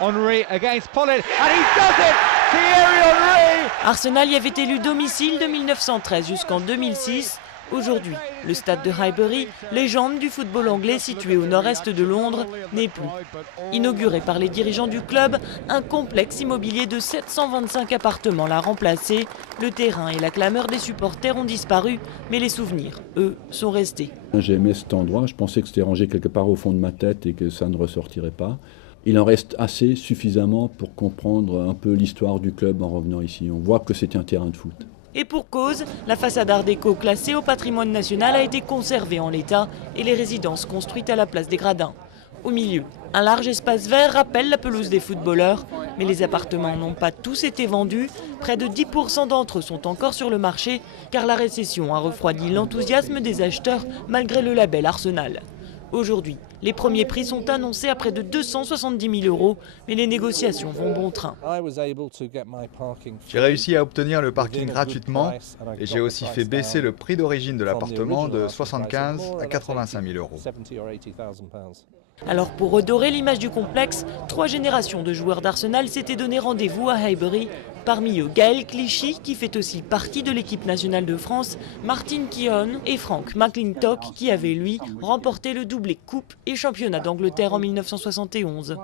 Henry against Pollard, and he does it! Thierry Henry! Arsenal y avait élu domicile de 1913 jusqu'en 2006. Aujourd'hui, le stade de Highbury, légende du football anglais situé au nord-est de Londres, n'est plus. Inauguré par les dirigeants du club, un complexe immobilier de 725 appartements l'a remplacé. Le terrain et la clameur des supporters ont disparu, mais les souvenirs, eux, sont restés. J'ai aimé cet endroit, je pensais que c'était rangé quelque part au fond de ma tête et que ça ne ressortirait pas. Il en reste assez suffisamment pour comprendre un peu l'histoire du club en revenant ici. On voit que c'est un terrain de foot. Et pour cause, la façade art déco classée au patrimoine national a été conservée en l'état et les résidences construites à la place des gradins. Au milieu, un large espace vert rappelle la pelouse des footballeurs, mais les appartements n'ont pas tous été vendus. Près de 10% d'entre eux sont encore sur le marché, car la récession a refroidi l'enthousiasme des acheteurs malgré le label Arsenal. Aujourd'hui, les premiers prix sont annoncés à près de 270 000 €, mais les négociations vont bon train. J'ai réussi à obtenir le parking gratuitement et j'ai aussi fait baisser le prix d'origine de l'appartement de 75 à 85 000 €. Alors pour redorer l'image du complexe, 3 générations de joueurs d'Arsenal s'étaient donné rendez-vous à Highbury. Parmi eux, Gaël Clichy, qui fait aussi partie de l'équipe nationale de France, Martin Keown et Frank McLintock, qui avait, lui, remporté le doublé Coupe et Championnat d'Angleterre en 1971.